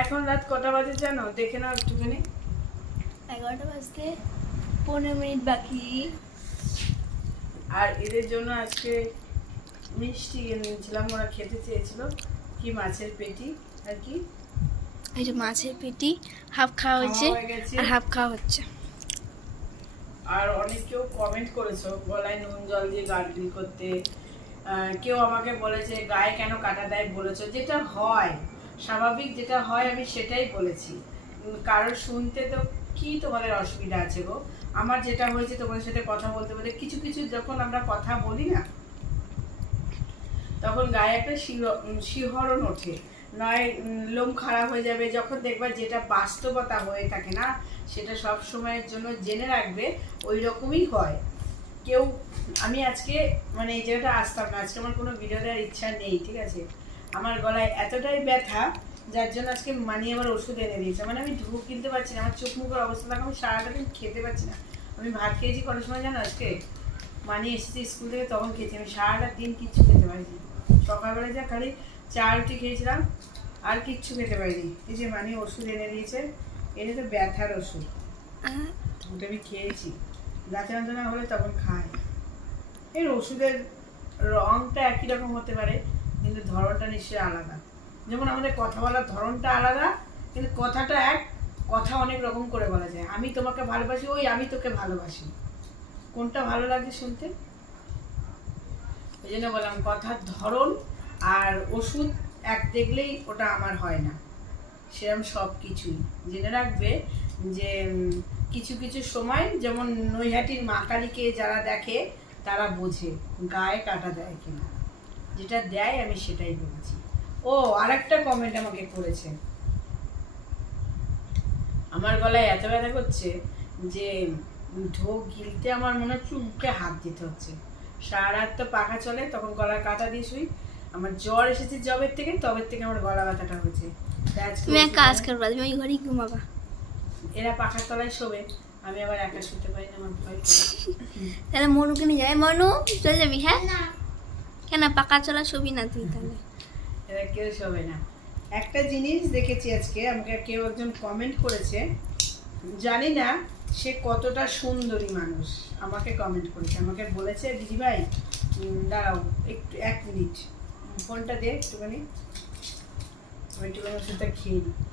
এখন রাত কটা বাজে জানো? দেখে নাও একটুখানি। এগারোটা বাজতে পনেরো মিনিট বাকি। আর এদের জন্য আজকে মিষ্টি এনেছিলাম ওরা খেতে চেয়েছিল। কি মাছের পেটি আর কি? এই যে মাছের পেটি হাফ খাওয়া হয়েছে হয়ে। আর হাফ খাওয়া হচ্ছে। আর অনেক কেউ কমেন্ট করেছ গলায় নুন জল দিয়ে গার্গিল করতে। কেউ আমাকে বলেছে গায়ে কেন কাটা দেয় বলেছ যেটা হয়। স্বাভাবিক যেটা হয়, আমি সেটাই বলেছি। কারোর শুনতে তো কি তোমাদের অসুবিধা আছে গো? আমার যেটা হয়েছে তোমাদের সাথে কথা বলতে বলতে, কিছু কিছু যখন আমরা কথা বলি না, তখন গায়ে একটা শিহ- শিহরণ ওঠে। নয় লোম খারাপ হয়ে যাবে, যখন দেখবা যেটা বাস্তবতা হয়ে থাকে না, সেটা সব সময়ের জন্য জেনে রাখবে, ওই রকমই হয়। কেউ, আমি আজকে মানে এই জায়গাটা আসতাম না, আজকে আমার কোনো ভিডিও দেওয়ার ইচ্ছা নেই, ঠিক আছে? আমার গলায় এতটাই ব্যথা, যার জন্য আজকে মানি আমার ওষুধ এনে দিয়েছে। মানে আমি ঢুক কিনতে পারছি না, আমার চোখ মুখের অবস্থা দেখো, আমি সারাটা দিন খেতে পারছি না। আমি ভাত খেয়েছি কটার সময় জানো আজকে? মানি এসেছি স্কুল থেকে, তখন খেয়েছি। আমি সারাটা দিন কিচ্ছু খেতে পারিনি। সকালবেলা যা খালি চা রুটি খেয়েছিলাম, আর কিচ্ছু খেতে পারিনি। এই যে মানি ওষুধ এনে দিয়েছে এটা তো ব্যথার ওষুধ। ওটা আমি খেয়েছি। গাছে যন্ত্রণা হলে তখন খাই। এর ওষুধের রংটা একই রকম হতে পারে। কিন্তু ধরনটা নিশ্চয়ই আলাদা। যেমন আমাদের কথা বলার ধরনটা আলাদা, কিন্তু কথাটা এক, কথা অনেক রকম করে বলা যায়। আমি তোমাকে ভালোবাসি, ওই আমি তোকে ভালোবাসি। কোনটা ভালো লাগে শুনতে? ওই জন্য বললাম, কথার ধরন আর ওষুধ এক দেখলেই ওটা আমার হয় না। সেরকম সব কিছুই। জেনে রাখবে যে কিছু কিছু সময় যেমন নৈহাটির মা কালীকে যারা দেখে, তারা বোঝে গায়ে কাটা দেয় কিনা। যেটা দেয় আমি সেটাই বলছি। ও আরেকটা কমেন্ট আমাকে করেছে। আমার গলায় এত ব্যথা করছে যে ঢোক গিলতে আমার মনে হচ্ছে মুখে হাত দিতে হচ্ছে। সারা রাত তো পাখা চলে তখন গলায় কাটা দিয়ে শুই। আমার জ্বর এসেছে জবের থেকে তবের থেকে আমার গলা ব্যথাটা হয়েছে। তুমি এক কাজ করবা তুমি ওই ঘরেই ঘুমাবা। এরা পাখার তলায় শোবে আমি আবার একা শুতে পারি না আমার ভয় করে। তাহলে মনুকে নিয়ে যাবে। মনু চলে যাবি হ্যাঁ? কেন? পাকা চলা ছবি না তুই তাহলে? এরা কেউ শোবে না। একটা জিনিস দেখেছি আজকে আমাকে কেউ একজন কমেন্ট করেছে। জানি না সে কতটা সুন্দরী মানুষ। আমাকে কমেন্ট করেছে। আমাকে বলেছে দিদিভাই উম, দাঁড়াও একটু এক মিনিট। ফোনটা দে একটুখানি। একটুখানি ওষুধটা খেয়ে নিই।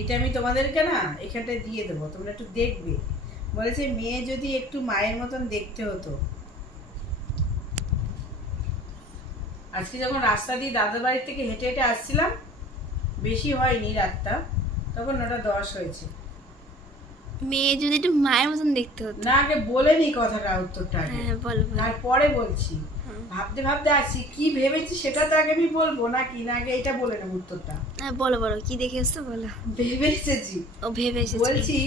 এটা আমি তোমাদেরকে না এখানটায় দিয়ে দেবো, তোমরা একটু দেখবে। বলেছে, মেয়ে যদি একটু মায়ের মতন দেখতে হতো। আজকে যখন রাস্তা দিয়ে দাদার বাড়ির থেকে হেঁটে হেঁটে আসছিলাম, বেশি হয়নি রাতটা, তখন ওটা দশ হয়েছে। মেয়ে যদি একটু মায়ের মতন দেখতে হতো। না আগে কথাটা উত্তরটা হ্যাঁ বলো তারপরে বলছি। ভাবতে ভাবতে আসছি কি ভেবেছি সেটা তো আগে আমি বলব নাকি? না আগে এটা বলে নেব উত্তরটা। হ্যাঁ বলো বলো কি দেখে এসছো বলো। ভেবে এসেছি। ও ভেবে এসেছে। বলছি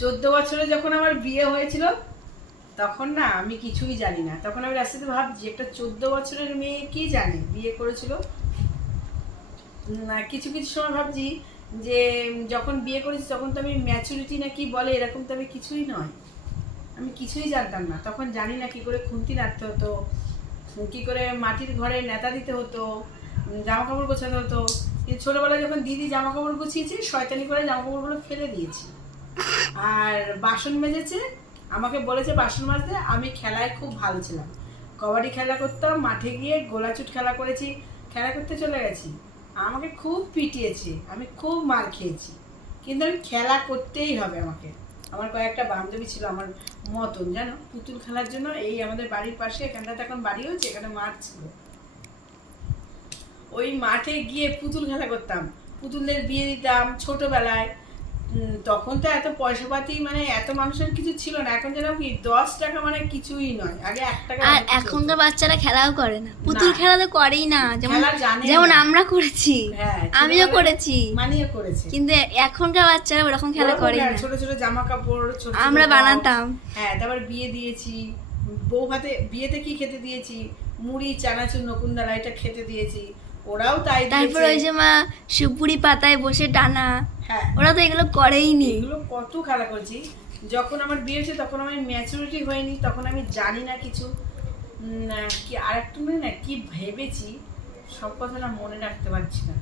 চোদ্দ বছরে যখন আমার বিয়ে হয়েছিল তখন না আমি কিছুই জানি না। তখন আমি রাস্তাতে ভাবছি একটা চোদ্দ বছরের মেয়ে কি জানে? বিয়ে করেছিল? না কিছু কিছু সময় ভাবছি যে যখন বিয়ে করেছি, তখন তো আমি ম্যাচুরিটি না কি বলে, এরকম তো আমি কিছুই নয়। আমি কিছুই জানতাম না। তখন জানি না কি করে খুন্তি নাড়তে হতো, কি করে মাটির ঘরে নেতা দিতে হতো জামা কাপড় গোছাতে হতো। ছোটবেলায় যখন দিদি জামা কাপড় গুছিয়েছে, শয়তানি করে জামা কাপড়গুলো ফেলে দিয়েছি। আর বাসন মেজেছে, আমাকে বলেছে বাসন মাজতে, আমি খেলায় খুব ভালো ছিলাম। কবাডি খেলা করতাম, মাঠে গিয়ে গোলাচুট খেলা করেছি, খেলা করতে চলে গেছি। আমাকে খুব পিটিয়েছে, আমি খুব মার খেয়েছি। কিন্তু আমি খেলা করতেই হবে আমাকে। আমার কয়েকটা বান্ধবী ছিল, আমার মতন, জানো? পুতুল খেলার জন্য এই আমাদের বাড়ির পাশে এখানটা তো এখন বাড়ি হয়েছে, এখানে মাঠ ছিল। ওই মাঠে গিয়ে পুতুল খেলা করতাম। পুতুলদের বিয়ে দিতাম ছোটবেলায়। তখন তো এত পয়সা পাতি মানে এত মানুষের কিছু ছিল না এখন যেন কি দশ টাকা মানে কিছুই নয় আগে এক টাকা আর কিছু এখনকার বাচ্চারা খেলাও করে না পুতুল খেলা তো করেই না যেমন যেমন আমরা করেছি হ্যাঁ আমিও করেছি। মানিয়ে করেছে। কিন্তু এখনকার বাচ্চারা ওরকম খেলা করে না। ছোট ছোট জামা কাপড় আমরা বানাতাম। হ্যাঁ তারপর বিয়ে দিয়েছি বউ হাতে বিয়েতে কি খেতে দিয়েছি? মুড়ি চানাচুর নকুনদারা এটা খেতে দিয়েছি। ওরাও তাই তারপর। ওই যে মা সুপুরি পাতায় বসে টানা। হ্যাঁ। ওরা তো এগুলো করেই নি এগুলো কত খেলা করছি। যখন আমার বিয়ে হয়েছে তখন আমার ম্যাচুরিটি হয়নি তখন আমি জানি না কিছু। কি আর একটু না কি ভেবেছি সব কথা না মনে রাখতে পারছি না।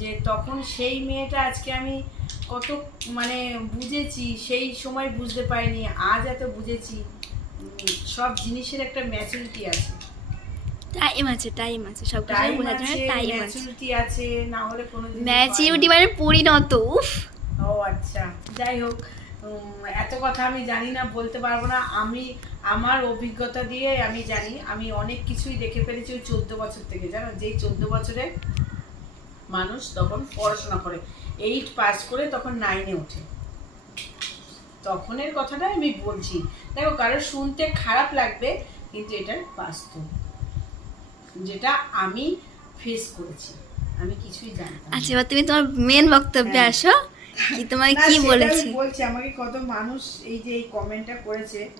যে তখন সেই মেয়েটা আজকে আমি কত মানে বুঝেছি সেই সময় বুঝতে পারিনি আজ এত বুঝেছি। সব জিনিসের একটা ম্যাচুরিটি আছে। টাইম আছে টাইম আছে সব কিছু বোঝার জন্য আছে টাইম আছে। ম্যাচুরিটি আছে না হলে কোনো ম্যাচিউরিটি মানে পরিণত উফ। ও আচ্ছা যাই হোক এত কথা আমি জানি না বলতে পারব না। আমি আমার অভিজ্ঞতা দিয়ে আমি জানি আমি অনেক কিছুই দেখে ফেলেছি ওই চোদ্দ বছর থেকে জানো? যেই চোদ্দ বছরে মানুষ তখন পড়াশোনা করে এইট পাস করে তখন নাইনে ওঠে। তখনের কথাটা আমি বলছি। দেখো কারও শুনতে খারাপ লাগবে কিন্তু এটা বাস্তব। যেটা আমি ফেস করেছি। আমি কিছুই জানতাম। আচ্ছা এবার তুমি তোমার মেন বক্তব্যে হ্যাঁ। আসো। কি তোমায় না, কি বলেছে? বলছি আমাকে কত মানুষ এই যে এই কমেন্টটা করেছে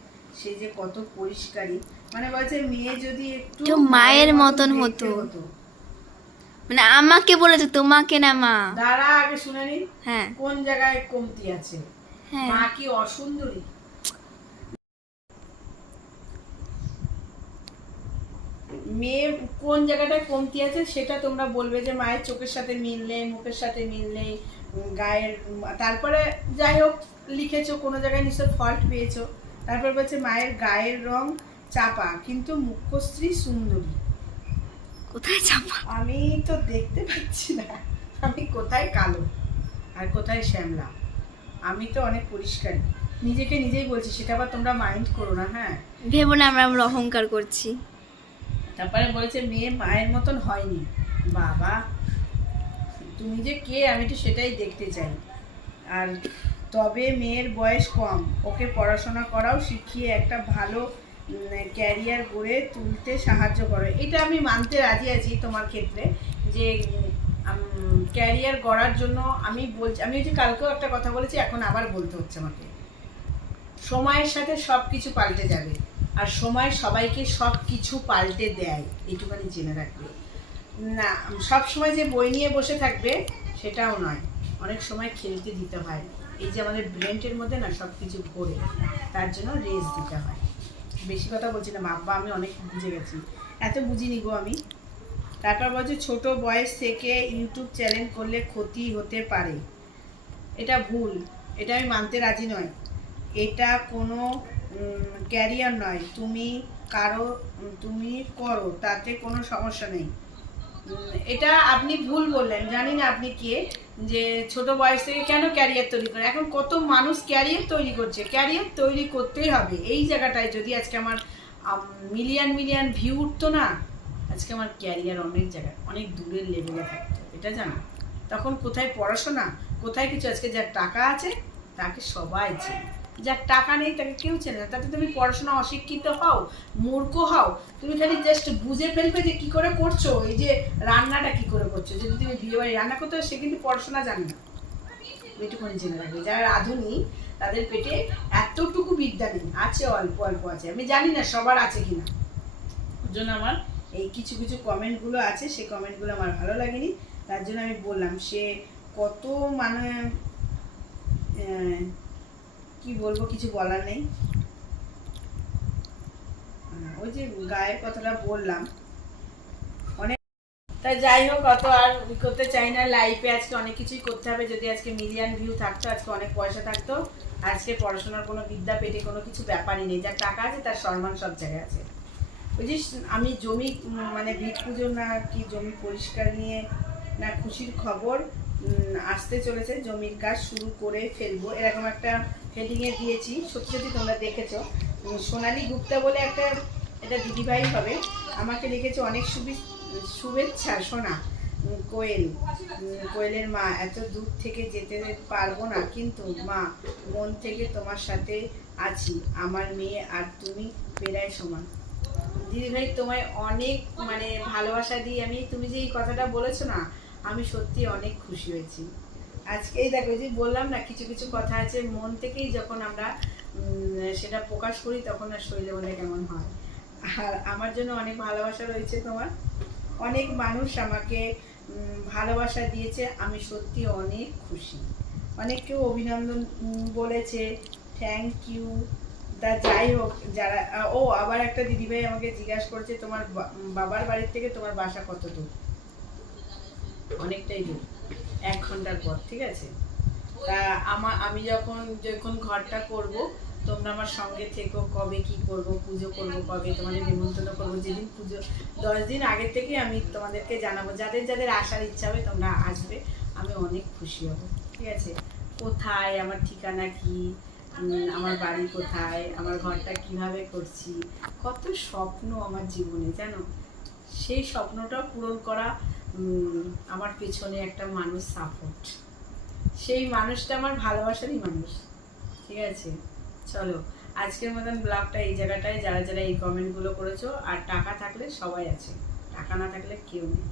সে যে কত পরিষ্কারী। মানে বলছে মেয়ে যদি একটু মায়ের মতন হতো। মানে আমাকে বলেছে তোমাকে না মা। দাঁড়া আগে শুনে নি। হ্যাঁ। কোন জায়গায় কমতি আছে? হ্যাঁ। মা কি অসুন্দরী? মেয়ে কোন জায়গাটায় কমতি আছে সেটা তোমরা বলবে যে মায়ের চোখের সাথে মিললে মুখের সাথে মিললে গায়ের তারপরে যাই হোক লিখেছো কোনো জায়গায় নিশ্চয় ফল্ট পেয়েছ। তারপর বলছে মায়ের গায়ের রং চাপা কিন্তু মুখ্যশ্রী সুন্দরী। কোথায় চাপা? আমি তো দেখতে পাচ্ছি না। আমি কোথায় কালো আর কোথায় শ্যামলা? আমি তো অনেক পরিষ্কার। নিজেকে নিজেই বলছি সেটা আবার তোমরা মাইন্ড করো না হ্যাঁ? ভেবো না আমরা অহংকার করছি। তারপরে বলেছে, মেয়ে মায়ের মতন হয়নি। বাবা, তুমি যে কে, আমি তো সেটাই দেখতে চাই। আর তবে মেয়ের বয়স কম, ওকে পড়াশোনা করাও শিখিয়ে একটা ভালো ক্যারিয়ার গড়ে তুলতে সাহায্য করো। এটা আমি মানতে রাজি আছি তোমার ক্ষেত্রে যে ক্যারিয়ার গড়ার জন্য আমি বলছি, আমি যে কালকেও একটা কথা বলেছি, এখন আবার বলতে হচ্ছে আমাকে। সময়ের সাথে সব কিছু পাল্টে যাবে। আর সময় সবাইকে সব কিছু পাল্টে দেয়, এইটুখানি জেনে রাখবে। না, সব সময় যে বই নিয়ে বসে থাকবে, সেটাও নয়। অনেক সময় খেলতে দিতে হয়। এই যে আমাদের ব্রেনটের মধ্যে না সব কিছু ঘোরে তার জন্য রেস্ট দিতে হয়। বেশি কথা বলছি না, বাবা, আমি অনেক বুঝে গেছি। এত বুঝিনি গো আমি। তারপর বলছে, ছোট বয়স থেকে ইউটিউব চ্যানেল করলে ক্ষতি হতে পারে। এটা ভুল। এটা আমি মানতে রাজি নয় এটা কোনো ক্যারিয়ার নয়, তুমি কারও তুমি করো, তাতে কোনো সমস্যা নেই। এটা আপনি ভুল বললেন, জানি না আপনি কে, যে ছোট বয়স থেকে কেন ক্যারিয়ার তৈরি করে, এখন কত মানুষ ক্যারিয়ার তৈরি করছে, ক্যারিয়ার তৈরি করতেই হবে, এই জায়গাটায় যদি আজকে আমার মিলিয়ন মিলিয়ন ভিউ উঠতো না, আজকে আমার ক্যারিয়ার অনেক জায়গায়, অনেক দূরের লেভেলে থাকতো, এটা জানো। তখন কোথায় পড়াশোনা, কোথায় কিছু, আজকে যার টাকা আছে, তাকে সবাই চেনে। যার টাকা নেই, তাকে কেউ চেনে না। তাতে তুমি পড়াশোনা অশিক্ষিত হও, মূর্খ হও, তুমি খালি জাস্ট বুঝে ফেলবে যে কি করে করছ, এই যে রান্নাটা কি করে করছ। যদি তুমি বিয়ে বাড়ি রান্না করতে সে কিন্তু পড়াশোনা জানে না। এটুকুনি জেনে রাখবে যারা রাঁধুনি, তাদের পেটে এতটুকু বিদ্যা নেই। আছে অল্প অল্প আছে। আমি জানি না সবার আছে কিনা। ওর জন্য আমার এই কিছু কিছু কমেন্টগুলো আছে। সেই কমেন্টগুলো আমার ভালো লাগেনি। তার জন্য আমি বললাম, সে কত মানে কি বলব, কিছু বলার নেই। ওই যে গায়ের কথাটা বললাম। অনেক তা যাই হোক, অত আর করতে চাই না। লাইফে আজকে অনেক কিছুই করতে হবে। যদি আজকে মিলিয়ন ভিউ থাকতো, আজকে অনেক পয়সা থাকতো। আজকে পড়াশোনার কোনো বিদ্যা, পেটে কোনো কিছু ব্যাপারই নেই। যার টাকা আছে, তার সম্মান সব জায়গায় আছে। বুঝিস আমি জমি মানে ভিট পুজো না কি জমি পরিষ্কার নিয়ে না খুশির খবর আসতে চলেছে। জমির কাজ শুরু করে ফেলব। এরকম একটা হেডিংয়ে দিয়েছি। সত্যি সত্যি তোমরা দেখেছ। সোনালি গুপ্তা বলে একটা এটা দিদিভাই হবে। আমাকে লিখেছে, অনেক শুভে- শুভেচ্ছা সোনা। কোয়েল। কোয়েলের মা, এত দূর থেকে যেতে পারব না। কিন্তু মা, মন থেকে তোমার সাথে আছি। আমার মেয়ে আর তুমি পেরায় সমান। দিদি ভাই তোমায় অনেক মানে ভালোবাসা দিই আমি। তুমি যে এই কথাটা বলেছ না আমি সত্যি অনেক খুশি হয়েছি। আজকে এই দেখো যে বললাম না, কিছু কিছু কথা আছে, মন থেকেই যখন আমরা সেটা প্রকাশ করি, তখন আর শরীরে মনে কেমন হয়। আর আমার জন্য অনেক ভালোবাসা রয়েছে তোমার। অনেক মানুষ আমাকে ভালোবাসা দিয়েছে, আমি সত্যি অনেক খুশি। অনেক কেউ অভিনন্দন বলেছে থ্যাংক ইউ তা যাই হোক, যারা ও আবার একটা দিদিভাই আমাকে জিজ্ঞাসা করছে, তোমার বাবার বাড়ির থেকে তোমার বাসা কত দূর? অনেকটাই দূর, এক ঘণ্টার পর ঠিক আছে? তা আমার আমি যখন যখন ঘরটা করব, তোমরা আমার সঙ্গে থেকো, কবে কি করব, পুজো করব, কবে তোমাদের নিমন্ত্রণ করব, যেদিন পুজো, দশ দিন আগে থেকে আমি তোমাদেরকে জানাব, যাদের যাদের আসার ইচ্ছা হবে তোমরা আসবে, আমি অনেক খুশি হব, ঠিক আছে? কোথায়, আমার ঠিকানা কি? আমার বাড়ি কোথায়? আমার ঘরটা কীভাবে করছি? কত স্বপ্ন আমার জীবনে, জানো? সেই স্বপ্নটা পূরণ করা আমার পেছনে একটা মানুষ সাপোর্ট সেই মানুষটা আমার ভালোবাসারই মানুষ। ঠিক আছে? চলো, আজকের মতন ব্লগটা এই জায়গাটায়। যারা যারা এই কমেন্টগুলো করেছ, আর টাকা থাকলে সবাই আছে। টাকা না থাকলে কেউ নেই।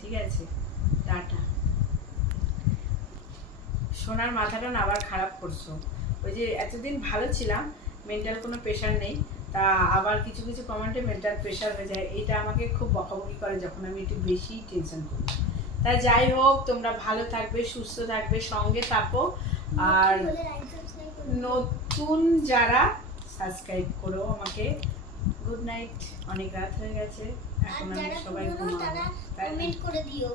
ঠিক আছে? টাটা। সোনার মাথাটা না আবার খারাপ করছ। ওই যে এতদিন ভালো ছিলাম মেন্টাল কোনো প্রেশার নেই। তা আবার কিছু কিছু কমেন্টে মেন্টাল প্রেশার হয়ে যায়। এটা আমাকে খুব বকাবকি করে যখন আমি একটু বেশি টেনশন করি। তা যাই হোক তোমরা ভালো থাকবে সুস্থ থাকবে সঙ্গে থাকো। আর নতুন যারা সাবস্ক্রাইব করো আমাকে গুড নাইট অনেক রাত হয়ে গেছে। এখন আমি সবাই ঘুমাবো কমেন্ট করে দিও।